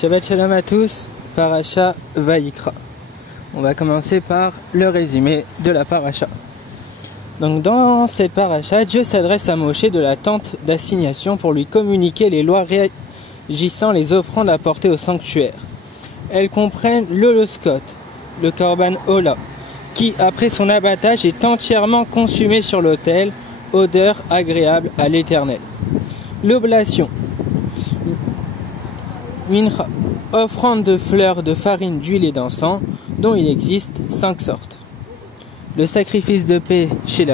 Shabbat Shalom à tous, Parasha Vayikra. On va commencer par le résumé de la Parasha. Donc dans cette Parasha, Dieu s'adresse à Moshe de la tente d'assignation pour lui communiquer les lois régissant les offrandes apportées au sanctuaire. Elles comprennent l'holoscote, le korban ola, qui après son abattage est entièrement consumé sur l'autel, odeur agréable à l'Éternel. L'oblation, mincha, offrande de fleurs, de farine, d'huile et d'encens, dont il existe 5 sortes. Le sacrifice de paix chez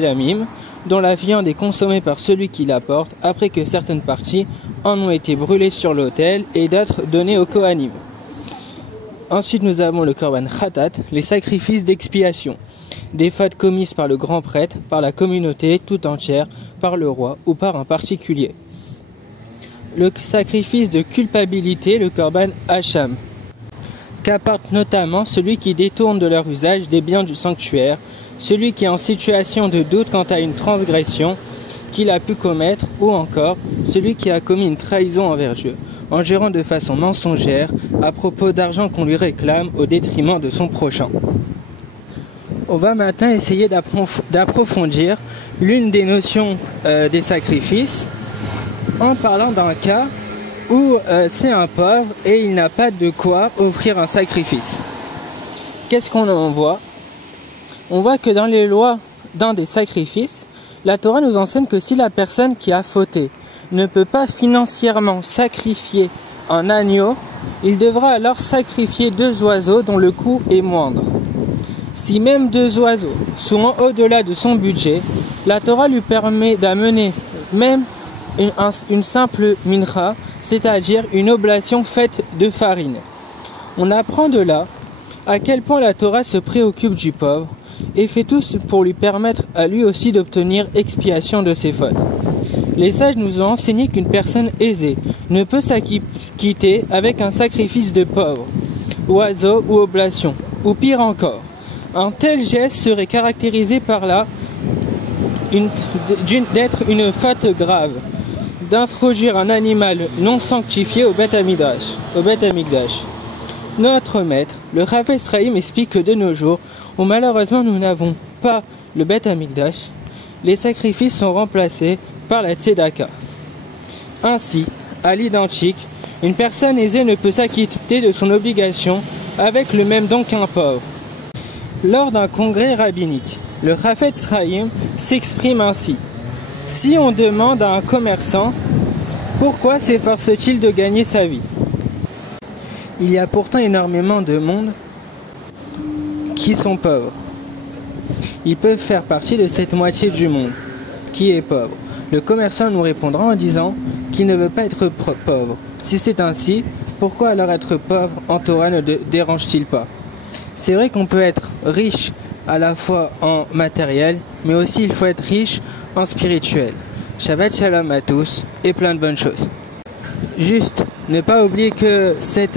la mime, dont la viande est consommée par celui qui l'apporte après que certaines parties en ont été brûlées sur l'autel et d'autres données aux Kohanim. Ensuite nous avons le korban khatat, les sacrifices d'expiation, des fautes commises par le grand prêtre, par la communauté tout entière, par le roi ou par un particulier. Le sacrifice de culpabilité, le korban hacham, qu'apporte notamment celui qui détourne de leur usage des biens du sanctuaire, celui qui est en situation de doute quant à une transgression qu'il a pu commettre, ou encore celui qui a commis une trahison envers Dieu, en jurant de façon mensongère à propos d'argent qu'on lui réclame au détriment de son prochain. On va maintenant essayer d'approfondir l'une des notions des sacrifices en parlant d'un cas où c'est un pauvre et il n'a pas de quoi offrir un sacrifice. Qu'est-ce qu'on en voit? On voit que dans les lois d'un des sacrifices, la Torah nous enseigne que si la personne qui a fauté ne peut pas financièrement sacrifier un agneau, il devra alors sacrifier 2 oiseaux dont le coût est moindre. Si même 2 oiseaux sont au-delà de son budget, la Torah lui permet d'amener même une simple mincha, c'est-à-dire une oblation faite de farine. On apprend de là à quel point la Torah se préoccupe du pauvre et fait tout pour lui permettre à lui aussi d'obtenir expiation de ses fautes. Les sages nous ont enseigné qu'une personne aisée ne peut s'acquitter avec un sacrifice de pauvre, oiseau ou oblation, ou pire encore. Un tel geste serait caractérisé par là d'être une faute grave, d'introduire un animal non sanctifié au Beth Amikdash. Notre maître, le Chafetz Chaim, explique que de nos jours, où malheureusement nous n'avons pas le Beth Amikdash, les sacrifices sont remplacés par la tzedaka. Ainsi, à l'identique, une personne aisée ne peut s'acquitter de son obligation avec le même don qu'un pauvre. Lors d'un congrès rabbinique, le Chafetz Chaim s'exprime ainsi. Si on demande à un commerçant pourquoi s'efforce-t-il de gagner sa vie, il y a pourtant énormément de monde qui sont pauvres. Ils peuvent faire partie de cette moitié du monde qui est pauvre. Le commerçant nous répondra en disant qu'il ne veut pas être pauvre. Si c'est ainsi, pourquoi alors être pauvre en Torah ne dérange-t-il pas? C'est vrai qu'on peut être riche à la fois en matériel, mais aussi il faut être riche en spirituel. Shabbat Shalom à tous et plein de bonnes choses. Juste, ne pas oublier que c'est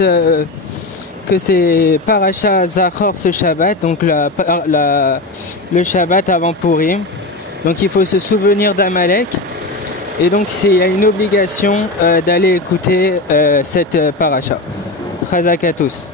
Parasha Zachor ce Shabbat, donc le Shabbat avant Purim. Donc il faut se souvenir d'Amalek. Et donc il y a une obligation d'aller écouter cette Parasha. Chazak à tous.